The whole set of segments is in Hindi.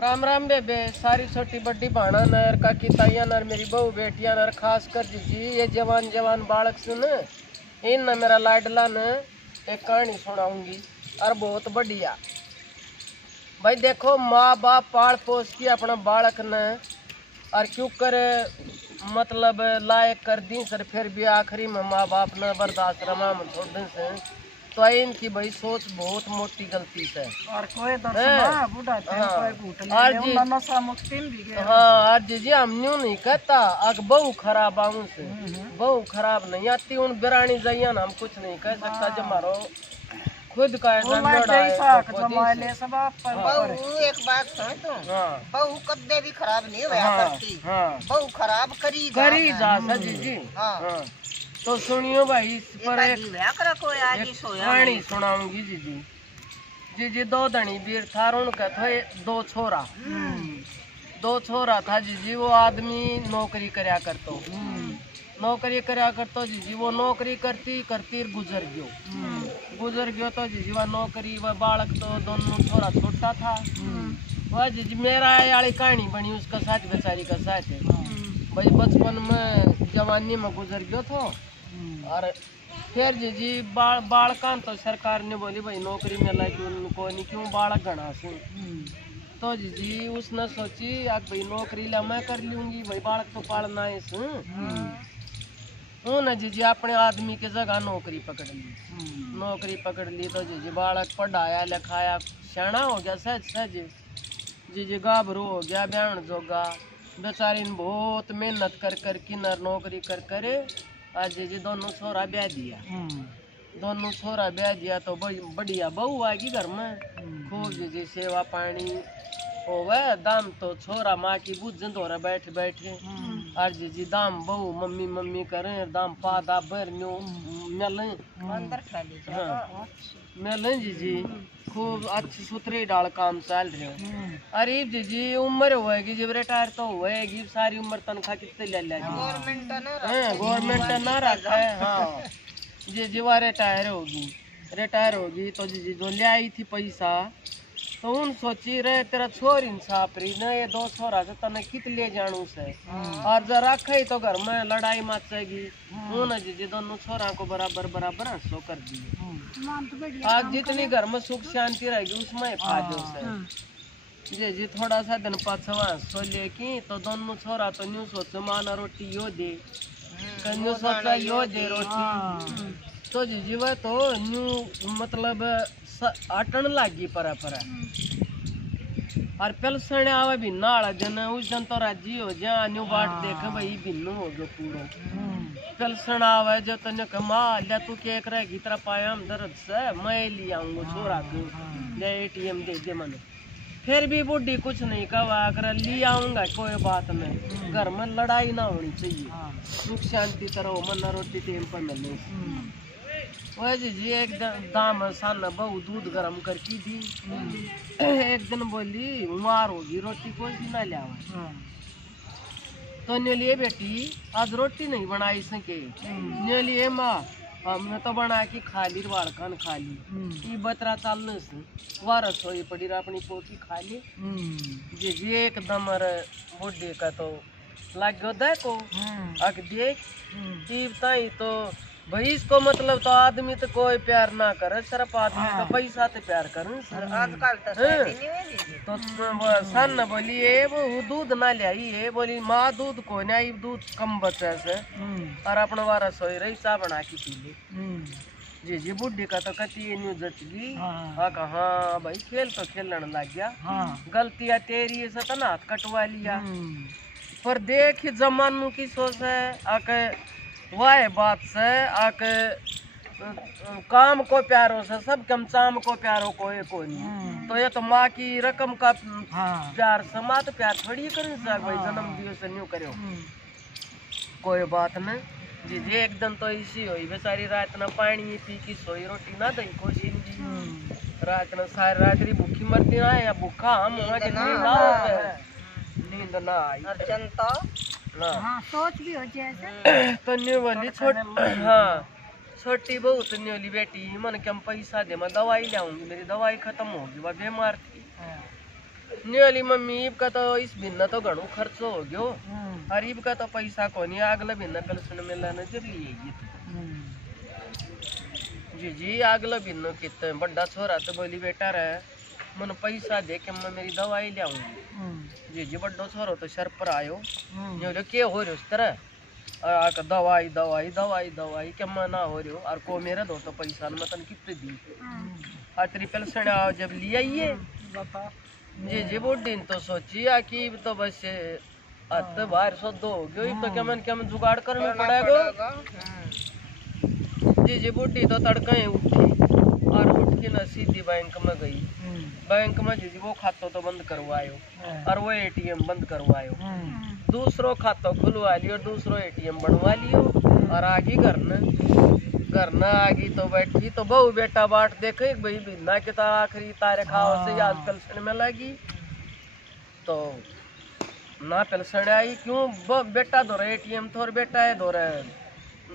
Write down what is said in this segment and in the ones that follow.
राम राम बेबे, सारी छोटी बड़ी भाणा नर काकी ताइया नर मेरी बहू बेटिया नर खास कर जी ये जवान जवान बालक सुन इन न मेरा लाडला न एक कहानी सुनाऊंगी और बहुत बढ़िया। भाई देखो, माँ बाप पाल पोस की अपना बालक न और क्यों करे मतलब लायक कर दी सर, फिर भी आखिरी में माँ बाप न बर्दाश्त रमा में छोड़ दी से, तो इनकी भाई सोच बहुत मोटी गलती से। और कोई बुढ़ा हाँ आज जी हम न्यू नहीं कहता अग बहु खराब आऊं से, बहु खराब नहीं आती उन बिरानी जाइया हम कुछ नहीं कह सकता जो मारो खुद का एक बात सुन तू, बहू कद्दे भी खराब नहीं हुआ करती, बहू खराब करी जा सजी जी। तो सुनियो भाई, इस पर एक कहानी सुनाऊंगी जी जी। जी जी दो धनी वीर था, उनका थे दो छोरा था जी जी। वो आदमी नौकरी करया करतो, जी जी। वो नौकरी करती करती गुजर गयो तो जी जी वह नौकरी वह बालक तो दोनों छोरा छोटा था वह जी जी। मेरा वाली कहानी बनी उसका साथ बेचारी का साथ है भाई, बचपन में जवानी में गुजर गयो तो और फिर जी जी बालकान तो सरकार ने बोली भाई नौकरी में लगी उनको नहीं, क्यों बालक गणा से। तो जी जी उसने सोची अब भाई नौकरी ला मैं कर लूंगी भाई, बालक तो पालना है उन्हें जी जी अपने आदमी के जगह नौकरी पकड़ ली तो जी जी बालक पढ़ाया लिखाया सियाना हो गया सहज जी जी, गाभरू हो गया ब्याहन जोगा। बेचारी ने बहुत मेहनत कर किन्नर नौकरी कर करे आज जी दोनों छोरा ब्याह दिया तो बढ़िया बहू आएगी घर में, खूब जी जी सेवा पानी होवे। दाम तो छोरा माँ की बुझ हो रहा बैठे आज जी जी दाम बहू मम्मी करे दाम पादा बर मिले जी जी, खूब अच्छी सुथरी डाल काम चल रहे। अरे जी जी उम्र होएगी जब रिटायर तो होएगी, सारी उम्र तनख्वाह कितने ले लेगी गवर्नमेंट ना रखा है। हाँ जी जी वह रिटायर होगी तो जी जी जो ले आई थी पैसा तो उन सोची रहे तेरा छोर इंसाफ रही न, ये दो छोरा से तने कित ले जानू से और जरा रखे तो घर में लड़ाई मचेगी। उन जी जी दोनों छोरा को बराबर हंसो कर दिए। आज जितनी घर में सुख शांति रहेगी उसमें फायदो से जी जी। थोड़ा सा दिन पछवा हंसो लेकी तो दोनों छोरा तो न्यू सोचो माना रोटी यो दे, न्यू सोचा यो दे रोटी तो जी जी वह तो न्यू मतलब आटन लागी परा और पेलसन आवे भिन्न आला जन उस जन तो राजी हो जा न्यू बाट देख भाई भिन्न हो गयो पूरा। पेलसन आवे जो तने कमा ले तू के करेगी तेरा पायाम दर्द से मैं ले आऊंगा छोरा को ले एटीएम दे मने, फिर भी बुढ़ी कुछ नहीं कहा कर ले आऊंगा कोई बात नहीं, घर में लड़ाई ना होनी चाहिए, सुख शांति तरह मन रोटी टाइम पर मिलने। वह जी एक दाम सान बहु दूध गरम करके दी, एक दिन बोली मार होगी रोटी कोई भी ना लिया तो लिए बेटी आज रोटी नहीं बनाई सके, लिए माँ हमने तो बना के खा ली बाड़कान खा ली बतरा चालने से वारस हो पड़ी अपनी पोती खा ली जी जी। एकदम बुढ़े का तो लग गयो देखो अक देख तो भाई इसको मतलब तो आदमी तो कोई प्यार ना करे, सिर्फ आदमी का पैसा तो प्यार करे आजकल तो सन न बोली ये वो दूध ना लियाई बोली माँ दूध को नहीं दूध कम बचे से और अपना वारा सोई रही चाह बना के पी ले जी जी। बुढ़ी का तो कती न्यू जचगी हाँ भाई खेल तो खेलने लग गया, गलतियाँ तेरी से तो हाथ कटवा लिया पर देख जमानू की सोच है आके वह बात से आके काम को प्यारो से सब कम चाम को प्यारो को नहीं तो ये तो माँ की रकम का प्यार से माँ तो प्यार थोड़ी करें भाई जन्म दियो से न्यू करो कोई बात नहीं जी जी। एक दिन तो इसी हुई बेचारी रात ना पानी पी की सोई रोटी ना दही को रात ना सारी रात्रि भूखी मरती ना या भूखा हम नींद ना आई जनता सोच भी हो जाए तो न्यू वाली छोटी बहू तो न्यू वाली बेटी मन के हम पैसा दे मैं दवाई लाऊंगी, मेरी दवाई खत्म होगी वह बीमार थी नहीं वाली मम्मी इब का तो इस भिन्न तो घणो खर्चो हो गयो और इब का तो पैसा को नहीं अगला भिन्न पेंशन मिला न जब लिए जी जी अगला भिन्न कितने बड़ा छोरा तो बोली बेटा रे मन पैसा दे के मैं मेरी दवाई ले आऊंगी जी जी बड़ो छोरो तो सर पर आयो ये बोले के हो रहे उस तरह और दवाई दवाई दवाई दवाई के मैं ना हो रही और को मेरे दो तो पैसा मैं तन कितने दी और तेरी पेंशन आओ जब ले आइए जी जी वो दिन तो सोची कि तो बस अत बाहर सो दो गयो तो क्या मन जुगाड़ करना पड़ेगा जी जी बूढ़ी तो तड़का ही उठी और उठ के ना सीधी बैंक में गई बैंक में जी वो खाता तो बंद करवायो और वो एटीएम बंद करवायो दूसरो खाता खुलवा लियो दूसरो एटीएम बनवा लियो और आगे घर न आगी तो बैठी तो बहु बेटा बाट देखे भाई बिना के आखिरी तारीख आओ से आज पेंशन में लगी तो ना पेंशन आई क्यों बेटा दो रहे एटीएम थोर बेटा है दो रहे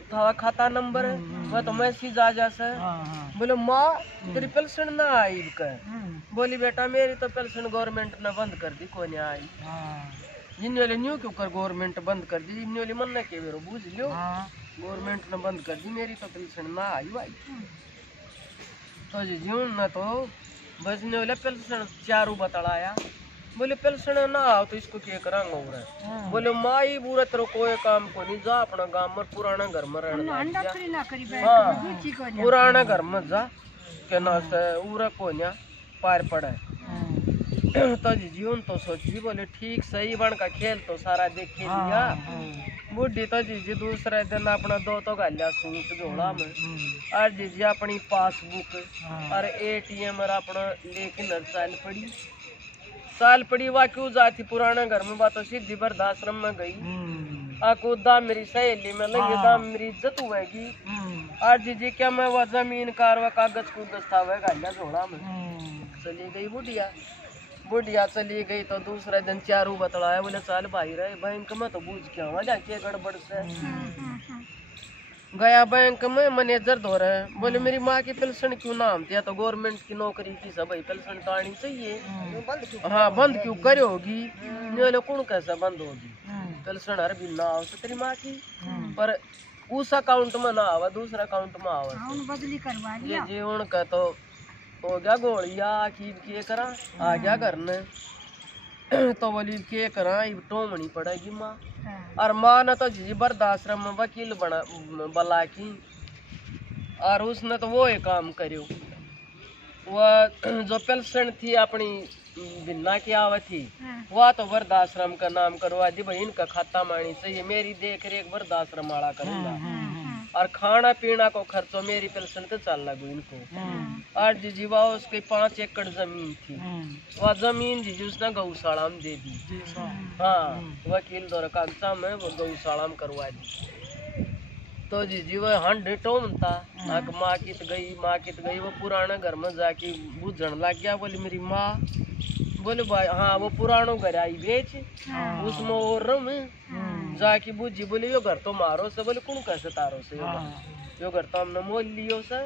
था खाता नंबर है वह तो मैसेज आ जाता है बोले माँ तेरी पेंशन ना आई बोली बेटा मेरी तो पेंशन गवर्नमेंट ने बंद कर दी कोई नहीं आई जिन वाले न्यू क्यों कर गवर्नमेंट बंद कर दी इन वाले मन के बेरो बूझ लियो गवर्नमेंट ने बंद कर दी मेरी तो पेंशन ना आई भाई तो जी जीवन न तो बजने वाले पेंशन चारू बतलाया बोले पेंशन ना आओ तो इसको क्या करांगा हो रहा है बोले माई बुरा तेरे कोई काम को नहीं जा अपना गांव में पुराना घर में रहना पुराना घर में जा के ना से उरा को ना पार पड़ा तो जी जीवन तो सोची बोले ठीक सही बन का खेल तो सारा देख लिया बुढ़ी तो जी दूसरे दिन अपना दो तो गालिया सूट झोला में और जी अपनी पासबुक और एटीएम और अपना लेके नर साल पड़ी वा क्यों जाती पुराना घर में बात सीधी वृद्धाश्रम में गई आको दाम मेरी सहेली में लगी दाम मेरी इज्जत हुएगी और जी क्या मैं वह जमीन कारवा कागज को दस्तावेज गालिया झोला में चली गई बुढ़िया चली गई तो दूसरे दिन चारू बतलाया बोले चल भाई रहे बैंक में तो बूझ क्या हुआ जाके गड़बड़ से गया बैंक में मैनेजर धो रहे हैं बोले मेरी माँ की पेंशन क्यों ना हमती तो गवर्नमेंट की नौकरी की सब पेंशन तो आनी चाहिए हाँ बंद क्यों करे होगी बोले कौन कैसे बंद होगी पेंशन हर भी ना हो तेरी माँ की पर उस अकाउंट में ना आवा दूसरा अकाउंट में आवा बदली करवा लिया जी उनका तो हो गया गोलिया की करा आ गया घर ने तो बोली के करा टोमनी पड़ेगी माँ और माँ ने तो जी वृद्धाश्रम में वकील बला की और उसने तो वो ही काम करो वह जो पेंशन थी अपनी बिन्ना की आवत थी वह तो वृद्धाश्रम का नाम करवा दी भाई इनका खाता मानी चाहिए मेरी देख रेख वृद्धाश्रम वाला करूंगा और खाना पीना को खर्चो मेरी पेंशन तो चल लगू इनको और जी वह उसकी 5 एकड़ जमीन थी वह जमीन जी उसने गौशाला में दे दी हाँ वकील द्वारा कागजा में वो गौशाला में करवा दी तो जी वह 100 था माँ की गई वो पुराना घर में जाके बुझन लग गया बोली मेरी माँ बोले भाई हाँ वो पुरानो घर आई बेच उसमें और जाके बुझी बोले यो घर तो मारो से बोले कौन कैसे तारो से यो घर तो हमने मोल लियो से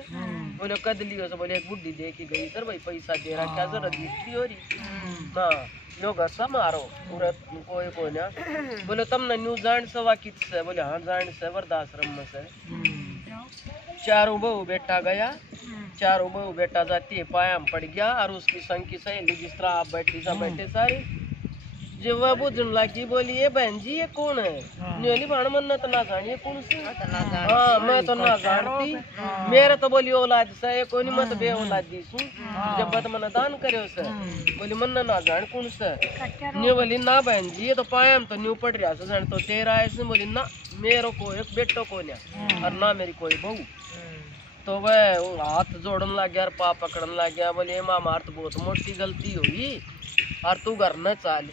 बोले कद लियो से बोले एक बुढ़ी दे के गई सर भाई पैसा दे रहा क्या जरूरत थी हो रही हाँ यो घर सा मारो पूरा कोई ना बोले तुमने न्यू जान से वाकित से बोले हाँ जान से वृद्धाश्रम में से चारों बहू बेटा गया चारों बहू बेटा जाती है पाया में पड़ गया और उसकी संग की सहेली जिस तरह आप बैठे सारे जो वह बुझन लगी बोली ये बहन जी ये कौन है न्योली भाण मन तो ना जानिए कौन सी हाँ मैं तो ना जानती मेरे तो बोली औलाद से ये कोई मत बे औलाद दी सू जब बत मन दान करे से बोली मन ना जान कौन से न्यू बोली ना बहन जी ये तो पायम तो न्यू पड़ रहा से तो तेरा ऐसे बोली ना मेरे को एक बेटो को नहीं और ना मेरी कोई बहू तो वह हाथ जोड़न लग गया और पा पकड़न लग गया बोले माँ मार तो बहुत मोटी गलती होगी और तू घर न चाल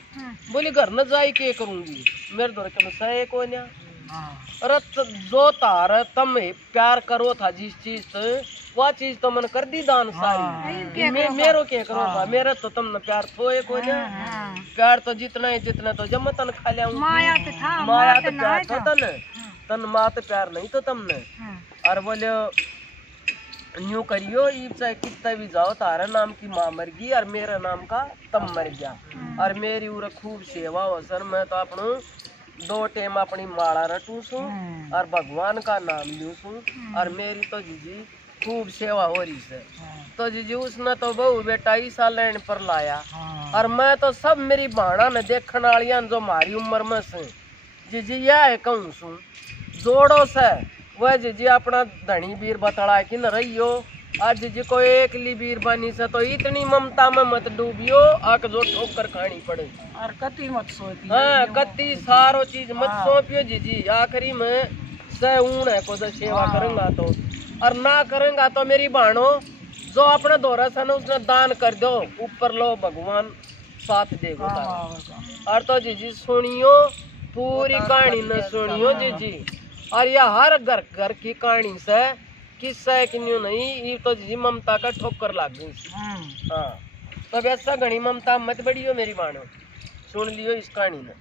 बोली घर न जाई के करूंगी मेरे दौर के सहे को अरे जो तार तम प्यार करो था जिस चीज से वह चीज तो मन कर दी दान सारी मेरो के करो मेरा तो तुमने प्यार थोए को प्यार तो जितना है जितना तो जब तन खा लिया माया तो प्यार था तन माँ तो प्यार नहीं तो तुमने और बोले न्यू करियो ई चाहे कितना भी जाओ, तारा नाम की माँ मर गई और मेरा नाम का तम मर गया, और मेरी उरे खूब सेवा हो सर। मैं तो अपनू 2 टेम अपनी माला रटू सू और भगवान का नाम लू सू, और मेरी तो जीजी खूब सेवा हो रही है। तो जीजी उसने तो बहु बेटा ईसा लेने पर लाया, और मैं तो सब मेरी भाणा ने देखने वाली जो हमारी उम्र में से जीजी यह कहूँ सू जोड़ो से वह जीजी अपना धनी वीर बतड़ा कि न रहियो। आज जीजी को एक ली वीर बनी से तो इतनी ममता में मत डूबियो, आक जो ठोकर खानी पड़े। और कति मत सोती। हाँ कति सारो चीज मत सौंपियो जीजी, आखिरी में से ऊन है को सेवा करूंगा तो, और ना करेंगा तो मेरी बाणो जो अपने दौरा से ना उसने दान कर दो, ऊपर लो भगवान साथ देगा। और तो जीजी सुनियो पूरी कहानी न सुनियो जीजी, और यह हर घर घर की कहानी से किस्सा कि न्यू नहीं, ये तो जीजी ममता का ठोकर लग गई। हाँ तो वैसा घनी ममता मत बढ़ियो मेरी बाणो, सुन लियो इस कहानी ने।